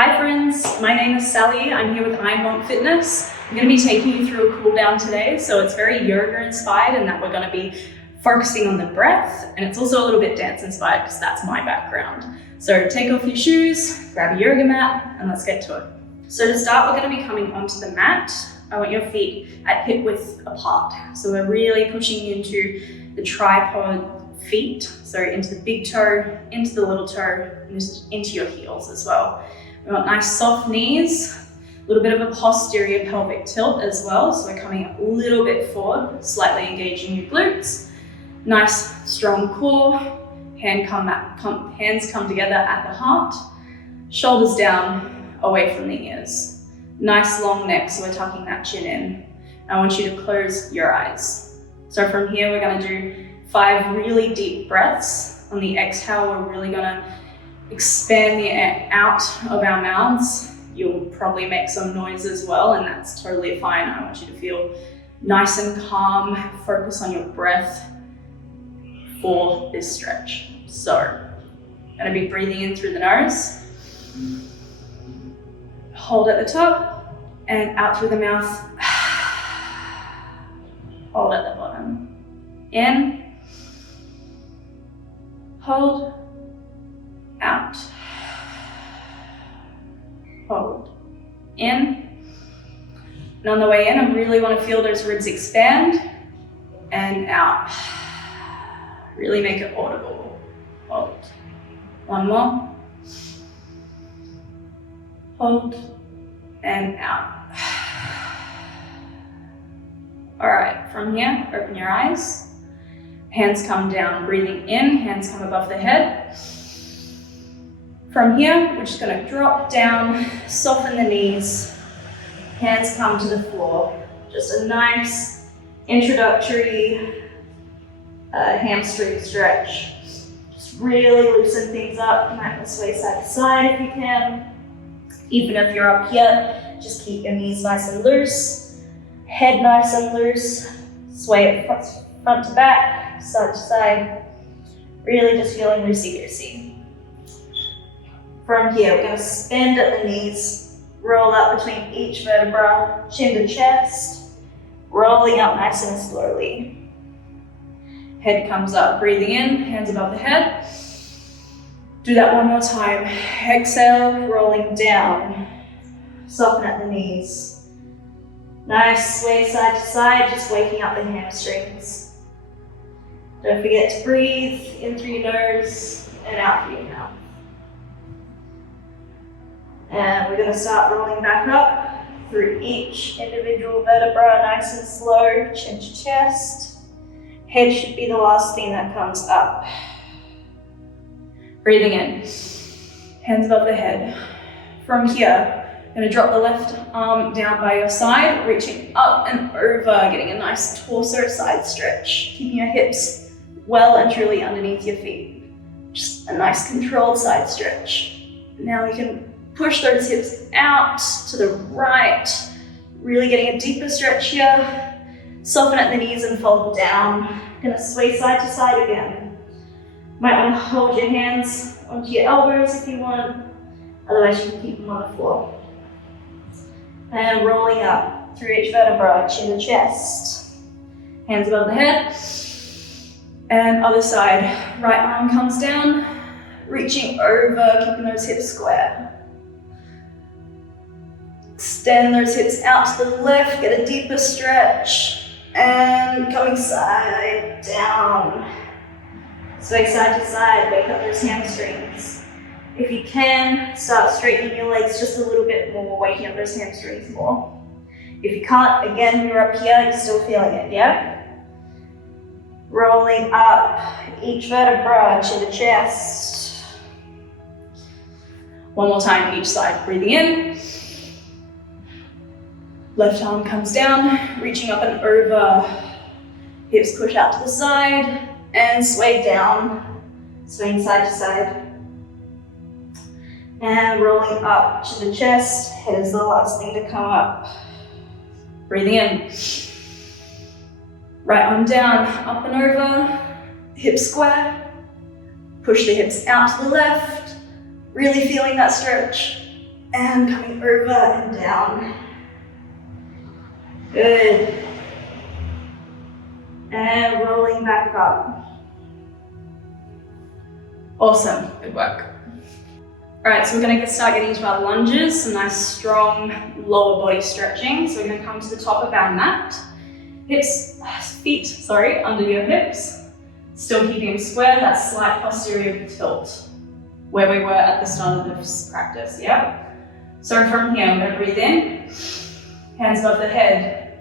Hi friends, my name is Sally. I'm here with wThis. I'm going to be taking you through a cool down today. So it's very yoga inspired in that we're going to be focusing on the breath, and it's also a little bit dance inspired because that's my background. So take off your shoes, grab a yoga mat, and let's get to it. So to start, we're going to be coming onto the mat. I want your feet at hip width apart. So we're really pushing into the tripod feet. So into the big toe, into the little toe, and into your heels as well. We want nice soft knees, a little bit of a posterior pelvic tilt as well. So we're coming a little bit forward, slightly engaging your glutes. Nice strong core, hands come together at the heart, shoulders down, away from the ears. Nice long neck, so we're tucking that chin in. I want you to close your eyes. So from here, we're gonna do 5 really deep breaths. On the exhale, we're really gonna expand the air out of our mouths. You'll probably make some noise as well, and that's totally fine. I want you to feel nice and calm, focus on your breath for this stretch. So, I'm gonna be breathing in through the nose, hold at the top, and out through the mouth, hold at the bottom. In, hold, out, hold, in, and on the way in, I really want to feel those ribs expand, and out. Really make it audible. Hold. One more. Hold, and out. All right, from here, open your eyes. Hands come down, breathing in, hands come above the head. From here, we're just gonna drop down, soften the knees, hands come to the floor. Just a nice introductory hamstring stretch. Just really loosen things up. You might want to sway side to side if you can. Even if you're up here, just keep your knees nice and loose, head nice and loose, sway it front to back, side to side. Really just feeling loosey-goosey. From here, we're going to bend at the knees, roll up between each vertebra, chin to chest, rolling up nice and slowly. Head comes up, breathing in, hands above the head. Do that one more time. Exhale, rolling down. Soften at the knees. Nice sway side to side, just waking up the hamstrings. Don't forget to breathe in through your nose and out through your mouth. And we're going to start rolling back up through each individual vertebra, nice and slow, chin to chest. Head should be the last thing that comes up. Breathing in, hands above the head. From here, I'm going to drop the left arm down by your side, reaching up and over, getting a nice torso side stretch, keeping your hips well and truly underneath your feet. Just a nice controlled side stretch. Now we can push those hips out to the right, really getting a deeper stretch here. Soften at the knees and fold down. Gonna sway side to side again. Might want to hold your hands onto your elbows if you want, otherwise you can keep them on the floor. And rolling up through each vertebra, chin to chest. Hands above the head. And other side, right arm comes down, reaching over, keeping those hips square. Extend those hips out to the left, get a deeper stretch, and coming side down. Sway side to side, wake up those hamstrings. If you can, start straightening your legs just a little bit more, waking up those hamstrings more. If you can't, again, you're up here, you're still feeling it, yeah? Rolling up each vertebra, chin to chest. One more time, each side, breathing in. Left arm comes down, reaching up and over. Hips push out to the side and sway down, swaying side to side. And rolling up to the chest, head is the last thing to come up. Breathing in. Right arm down, up and over, hips square. Push the hips out to the left, really feeling that stretch. And coming over and down. Good. And rolling back up. Awesome, good work. All right, so we're gonna start getting into our lunges, some nice strong lower body stretching. So we're gonna come to the top of our mat. Feet, under your hips. Still keeping them square, that slight posterior tilt, where we were at the start of this practice, yeah? So from here, I'm gonna breathe in, hands above the head,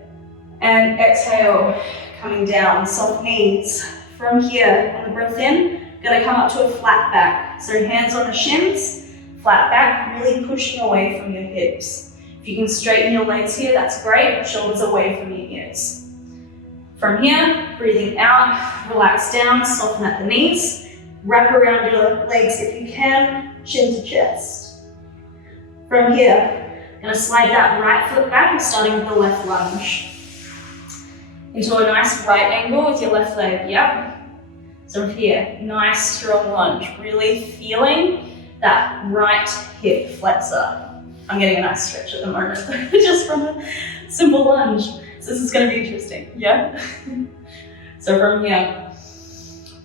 and exhale, coming down, soft knees. From here, on the breath in, gonna come up to a flat back. So hands on the shins, flat back, really pushing away from your hips. If you can straighten your legs here, that's great, shoulders away from your ears. From here, breathing out, relax down, soften at the knees, wrap around your legs if you can, chin to chest. From here, gonna slide that right foot back, starting with the left lunge. Into a nice right angle with your left leg, yep. So here, nice strong lunge, really feeling that right hip flexor. I'm getting a nice stretch at the moment, just from a simple lunge. So this is gonna be interesting, yeah? So from here,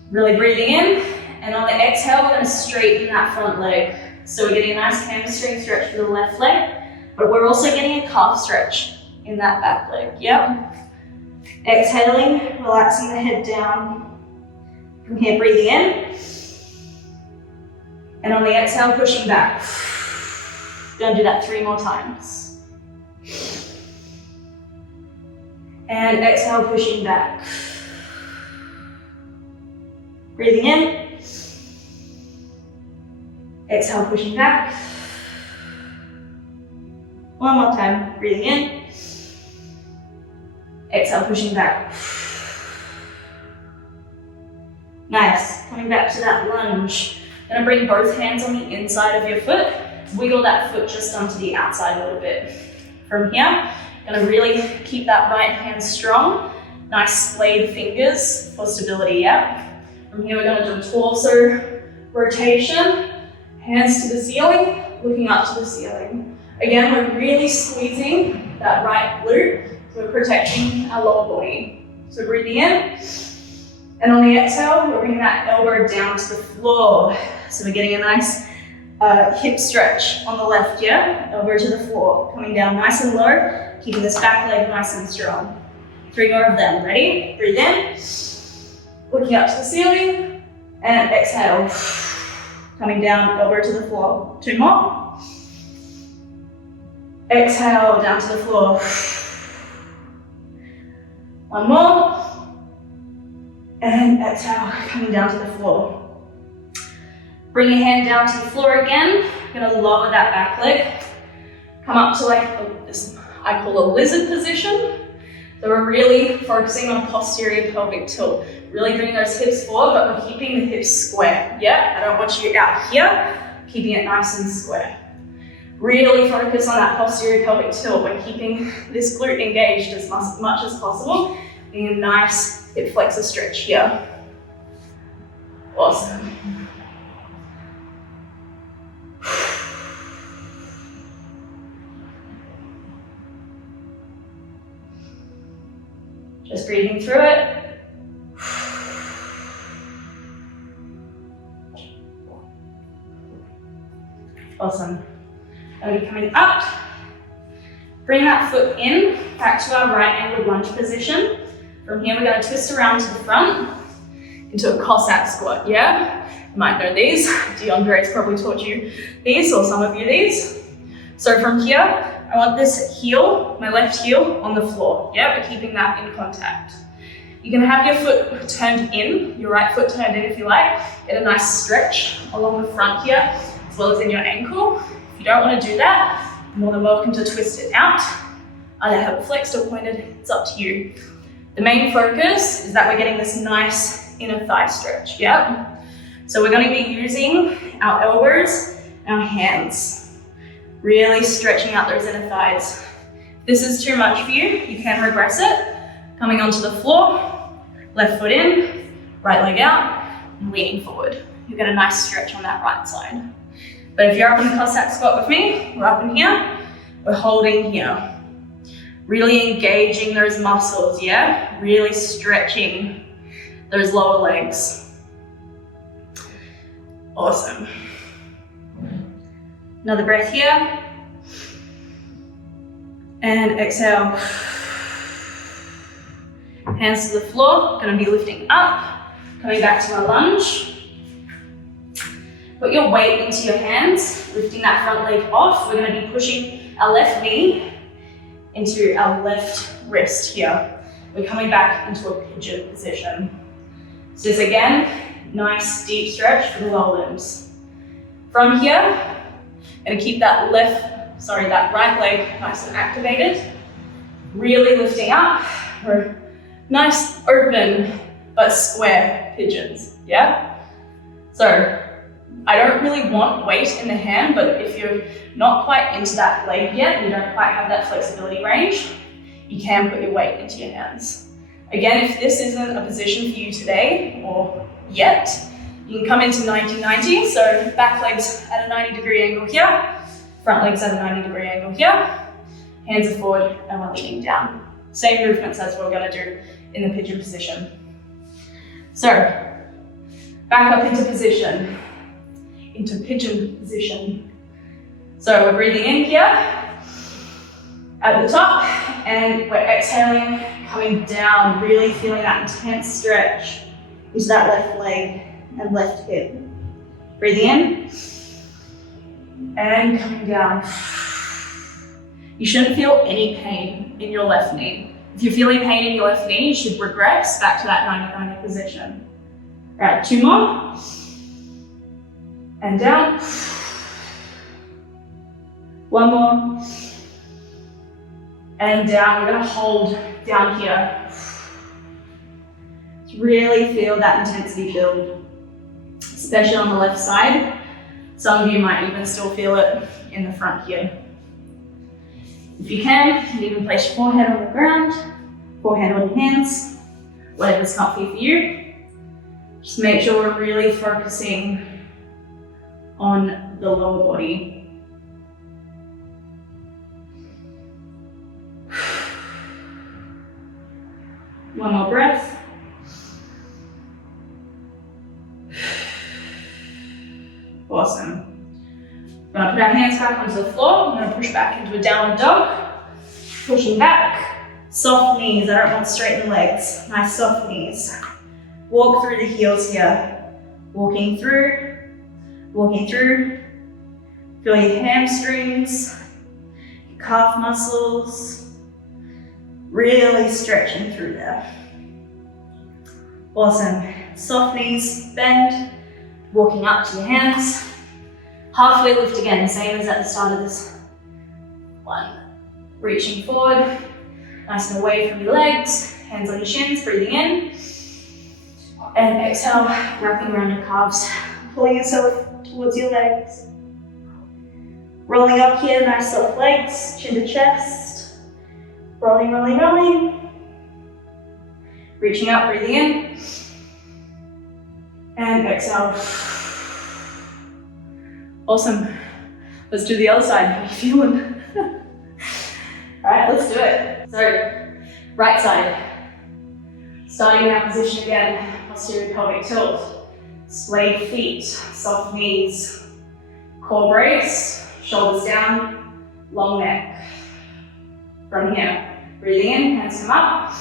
really breathing in, and on the exhale, we're gonna straighten that front leg. So we're getting a nice hamstring stretch for the left leg, but we're also getting a calf stretch in that back leg, yep. Exhaling, relaxing the head down. From here, breathing in. And on the exhale, pushing back. Gonna do that 3 more times. And exhale, pushing back. Breathing in. Exhale, pushing back. One more time, breathing in. Exhale, pushing back. Nice, coming back to that lunge. Gonna bring both hands on the inside of your foot. Wiggle that foot just onto the outside a little bit. From here, gonna really keep that right hand strong. Nice splayed fingers for stability, yeah? From here, we're gonna do a torso rotation. Hands to the ceiling, looking up to the ceiling. Again, we're really squeezing that right glute. So we're protecting our lower body. So breathing in. And on the exhale, we're bringing that elbow down to the floor. So we're getting a nice hip stretch on the left, yeah? Elbow to the floor, coming down nice and low, keeping this back leg nice and strong. 3 more of them, ready? Breathe in, looking up to the ceiling, and exhale. Coming down, elbow to the floor. 2 more. Exhale, down to the floor. 1 more. And exhale, coming down to the floor. Bring your hand down to the floor again. You're gonna lower that back leg. Come up to like this, I call a lizard position. So we're really focusing on posterior pelvic tilt. Really bringing those hips forward, but we're keeping the hips square. Yeah, I don't want you out here, keeping it nice and square. Really focus on that posterior pelvic tilt. We're keeping this glute engaged as much as possible. Being a nice hip flexor stretch here. Awesome. Just breathing through it. Awesome. Going to be coming up. Bring that foot in, back to our right angled lunge position. From here, we're going to twist around to the front into a Cossack squat, yeah? You might know these. DeAndre's probably taught you these, or some of you these. So from here, I want this heel, my left heel, on the floor, yeah? We're keeping that in contact. You can have your foot turned in, your right foot turned in if you like. Get a nice stretch along the front here, as well as in your ankle. If you don't want to do that, you're more than welcome to twist it out. Either have it flexed or pointed, it's up to you. The main focus is that we're getting this nice inner thigh stretch, yeah? So we're going to be using our elbows and our hands, really stretching out those inner thighs. If this is too much for you, you can regress it, coming onto the floor, left foot in, right leg out, and leaning forward. You get a nice stretch on that right side. But if you're up in the Cossack squat with me, we're up in here, we're holding here. Really engaging those muscles, yeah? Really stretching those lower legs. Awesome. Another breath here. And exhale. Hands to the floor, gonna be lifting up, coming back to our lunge. Put your weight into your hands, lifting that front leg off. We're gonna be pushing our left knee into our left wrist here. We're coming back into a pigeon position. So this again, nice deep stretch for the lower limbs. From here, gonna keep that right leg nice and activated. Really lifting up. We're nice open but square pigeons, yeah? So I don't really want weight in the hand, but if you're not quite into that leg yet, you don't quite have that flexibility range, you can put your weight into your hands. Again, if this isn't a position for you today or yet, you can come into 90-90, so back legs at a 90-degree angle here, front legs at a 90-degree angle here, hands are forward and we're leaning down. Same movements as we're gonna do in the pigeon position. So, back up into position, into pigeon position. So we're breathing in here at the top and we're exhaling, coming down, really feeling that intense stretch into that left leg and left hip. Breathing in and coming down. You shouldn't feel any pain in your left knee. If you're feeling pain in your left knee, you should regress back to that 90-90 position. All right, 2 more. And down. 1 more. And down. We're gonna hold down here. Really feel that intensity build, especially on the left side. Some of you might even still feel it in the front here. If you can, you can even place your forehead on the ground, forehand on your hands, whatever's comfy for you. Just make sure we're really focusing on the lower body. One more breath. Awesome. We're gonna put our hands back onto the floor. We're gonna push back into a downward dog. Pushing back. Soft knees. I don't want straighten legs. Nice soft knees. Walk through the heels here. Walking through. Walking through. Feel your hamstrings, your calf muscles. Really stretching through there. Awesome. Soft knees, bend. Walking up to your hands. Halfway lift again, same as at the start of this one. Reaching forward, nice and away from your legs, hands on your shins, breathing in. And exhale, wrapping around your calves, pulling yourself towards your legs. Rolling up here, nice soft legs, chin to chest. Rolling, rolling, rolling. Reaching up, breathing in. And exhale. Awesome. Let's do the other side. How are you feeling? All right, let's do it. So, right side. Starting in our position again, posterior pelvic tilt. Splayed feet, soft knees. Core brace, shoulders down, long neck. From here, breathing in, hands come up.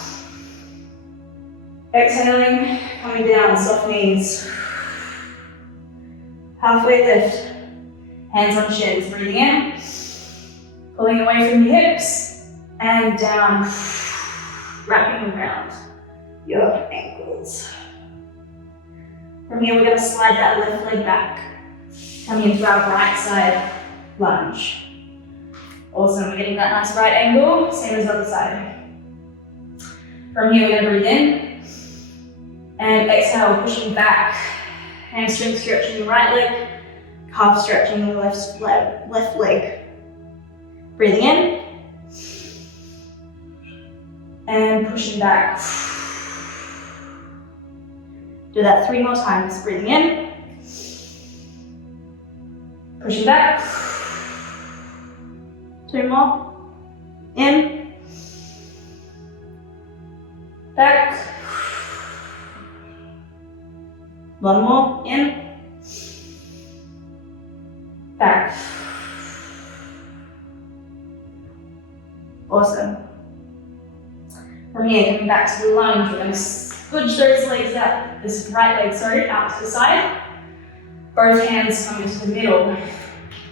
Exhaling, coming down, soft knees. Halfway lift. Hands on shins, breathing in, pulling away from your hips, and down, wrapping around your ankles. From here, we're going to slide that left leg back, coming into our right side lunge. Awesome, we're getting that nice right angle, same as the other side. From here, we're going to breathe in, and exhale, pushing back, hamstring stretching your right leg, calf stretching the left leg. Breathing in. And pushing back. Do that 3 more times. Breathing in. Pushing back. 2 more. In. Back. 1 more. In. Back. Awesome. From here, coming back to the lunge, we're going to scooch those legs out, this right leg, sorry, out to the side. Both hands come into the middle.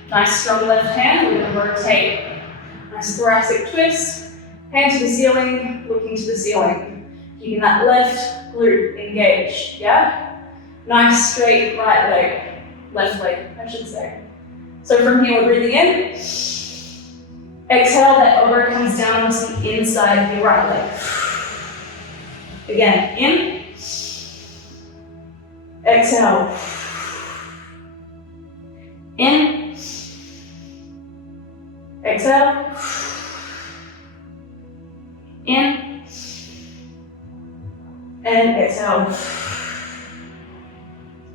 Nice strong left hand, we're going to rotate. Nice thoracic twist, hand to the ceiling, looking to the ceiling. Keeping that left glute engaged, yeah? Nice straight right leg, left leg, I should say. So from here, we're breathing in. Exhale, that elbow comes down onto the inside of your right leg. Again, in. Exhale. In. Exhale. In. And exhale.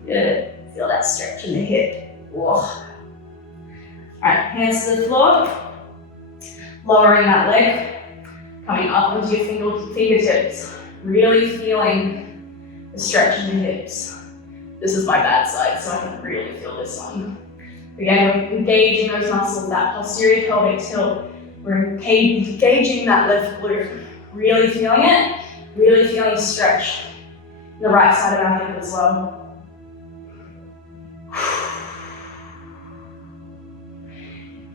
Good. Feel that stretch in the hip. Whoa. All right, hands to the floor. Lowering that leg, coming up onto your fingertips, really feeling the stretch in the hips. This is my bad side, so I can really feel this one. Again, we're engaging those muscles, that posterior pelvic tilt. We're engaging that left glute, really feeling it, really feeling stretch in the right side of our hip as well.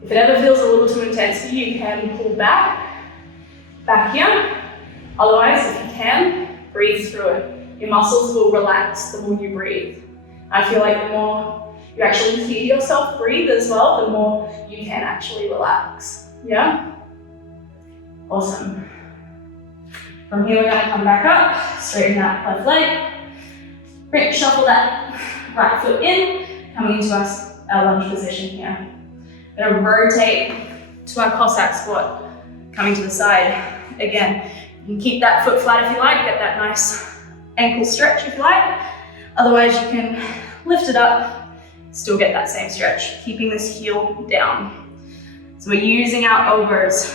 If it ever feels a little too intense for you, you can pull back here. Otherwise, if you can, breathe through it. Your muscles will relax the more you breathe. I feel like the more you actually hear yourself breathe as well, the more you can actually relax, yeah? Awesome. From here, we're gonna come back up, straighten that left leg, shuffle that right foot in, coming into our lunge position here. We're gonna rotate to our Cossack squat, coming to the side. Again, you can keep that foot flat if you like, get that nice ankle stretch if you like. Otherwise, you can lift it up, still get that same stretch, keeping this heel down. So we're using our elbows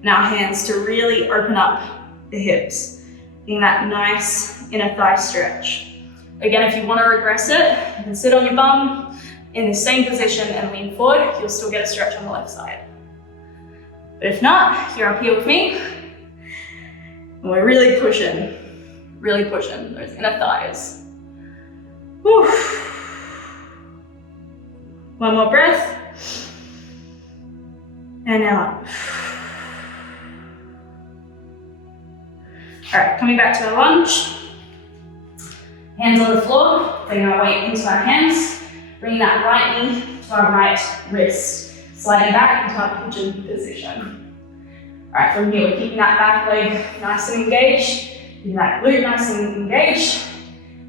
and our hands to really open up the hips, getting that nice inner thigh stretch. Again, if you want to regress it, you can sit on your bum, in the same position and lean forward, you'll still get a stretch on the left side. But if not, you're up here with me, and we're really pushing those inner thighs. Whew. One more breath, and out. All right, coming back to our lunge. Hands on the floor, bringing our weight into our hands. Bringing that right knee to our right wrist, sliding back into our pigeon position. All right, from here, we're keeping that back leg nice and engaged, keeping that glute nice and engaged,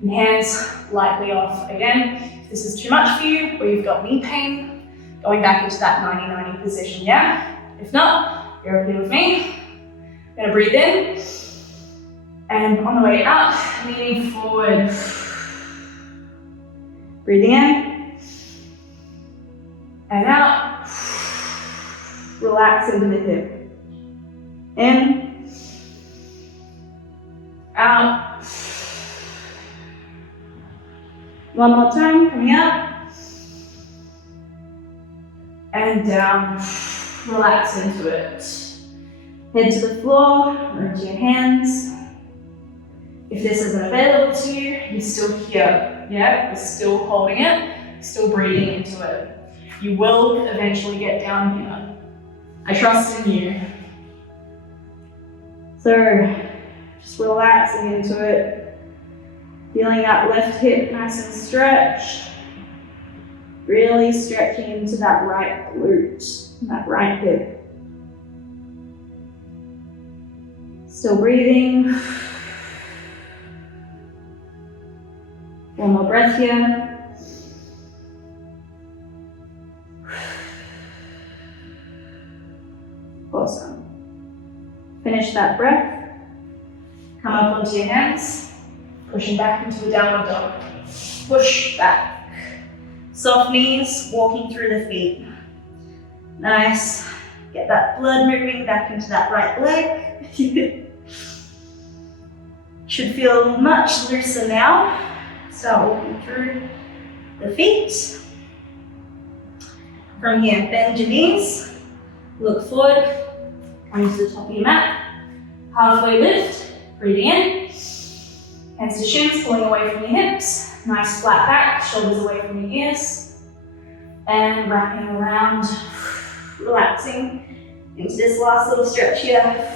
and hands lightly off. Again, if this is too much for you, or you've got knee pain, going back into that 90-90 position, yeah? If not, you're up here with me. I'm gonna breathe in, and on the way out, leaning forward. Breathing in. And out, relax into the hip. In, out. One more time, coming up. And down, relax into it. Head to the floor, or into your hands. If this isn't available to you, you're still here, yeah? You're still holding it, still breathing into it. You will eventually get down here. I trust in you. So, just relaxing into it. Feeling that left hip nice and stretched. Really stretching into that right glute, that right hip. Still breathing. One more breath here. Awesome. Finish that breath. Come up onto your hands, pushing back into a downward dog. Push back. Soft knees, walking through the feet. Nice. Get that blood moving back into that right leg. Should feel much looser now. Start walking through the feet. From here, bend your knees, look forward, coming to the top of your mat. Halfway lift, breathing in. Hands to shins, pulling away from your hips. Nice flat back, shoulders away from your ears. And wrapping around, relaxing into this last little stretch here.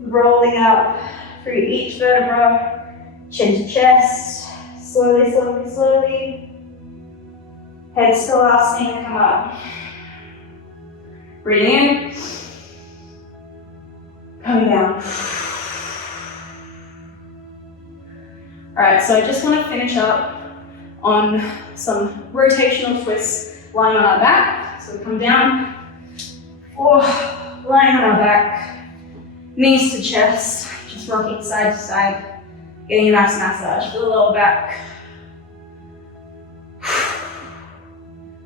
Rolling up through each vertebra, chin to chest, slowly, slowly, slowly. Head still asking to come up. Breathing in, coming down. All right, so I just want to finish up on some rotational twists lying on our back. So we come down, lying on our back, knees to chest, just rocking side to side, getting a nice massage for the lower back.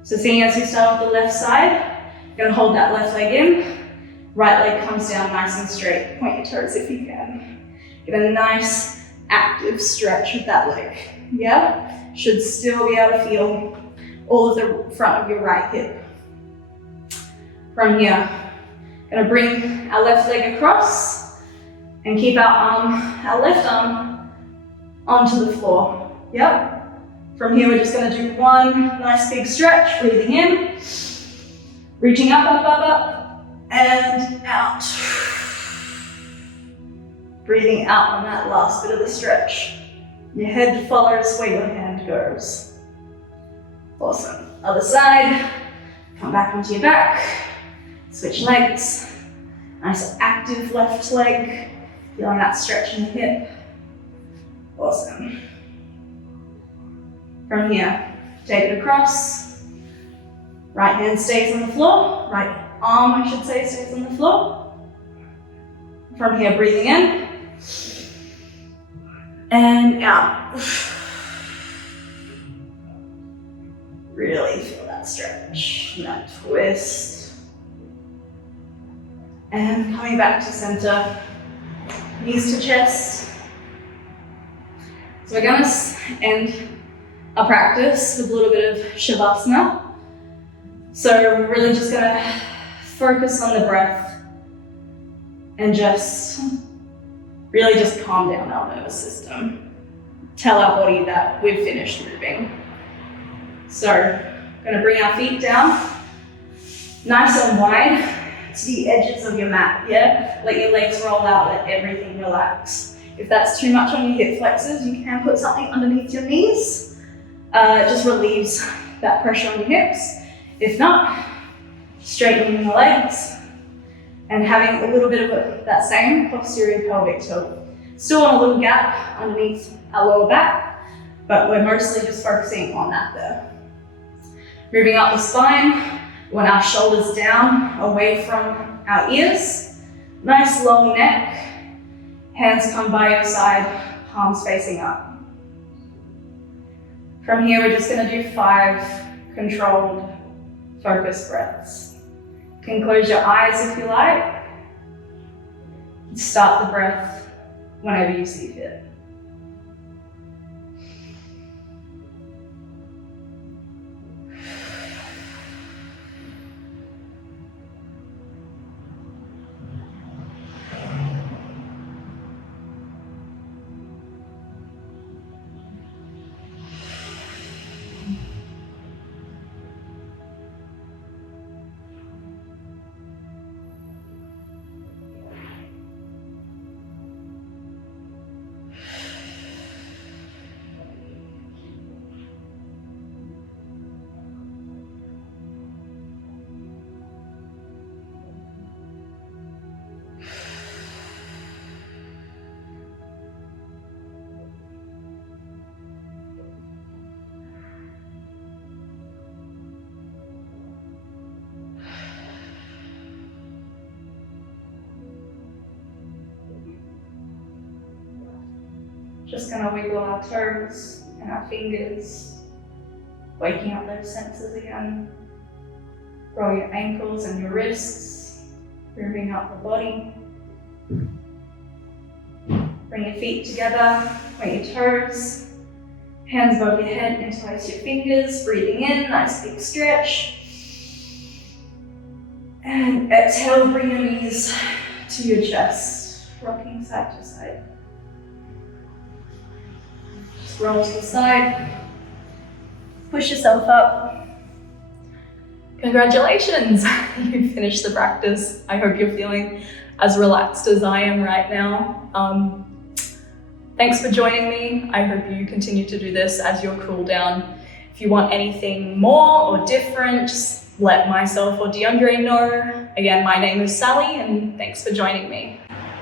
So seeing as we start with the left side, you're gonna hold that left leg in, right leg comes down nice and straight. Point your toes if you can. Get a nice active stretch with that leg, yeah? Should still be able to feel all of the front of your right hip. From here, gonna bring our left leg across and keep our left arm onto the floor, yep? From here, we're just gonna do one nice big stretch, breathing in, reaching up, up, up, up, and out. Breathing out on that last bit of the stretch. Your head follows where your hand goes. Awesome. Other side, come back onto your back, switch legs. Nice active left leg, feeling that stretch in the hip. Awesome. From here, take it across. Right hand stays on the floor, right arm, I should say, stays on the floor. From here, breathing in. And out. Really feel that stretch, that twist. And coming back to center, knees to chest. So we're gonna end our practice with a little bit of Shavasana. So we're really just gonna focus on the breath and really just calm down our nervous system. Tell our body that we've finished moving. So, gonna bring our feet down, nice and wide to the edges of your mat, yeah? Let your legs roll out, let everything relax. If that's too much on your hip flexors, you can put something underneath your knees. It just relieves that pressure on your hips. If not, straightening the legs and having a little bit of that same posterior pelvic tilt. Still on a little gap underneath our lower back, but we're mostly just focusing on that there. Moving up the spine, we want our shoulders down, away from our ears. Nice long neck, hands come by your side, palms facing up. From here, we're just gonna do 5 controlled, focused breaths. You can close your eyes if you like. Start the breath whenever you see fit. Just gonna wiggle our toes and our fingers. Waking up those senses again. Roll your ankles and your wrists, moving up the body. Bring your feet together, point your toes. Hands above your head, interlace your fingers, breathing in, nice big stretch. And exhale, bring your knees to your chest, rocking side to side. Just roll to the side, push yourself up. Congratulations, you finished the practice. I hope you're feeling as relaxed as I am right now. Thanks for joining me. I hope you continue to do this as your cool down. If you want anything more or different, just let myself or DeAndre know. Again, my name is Sally, and thanks for joining me.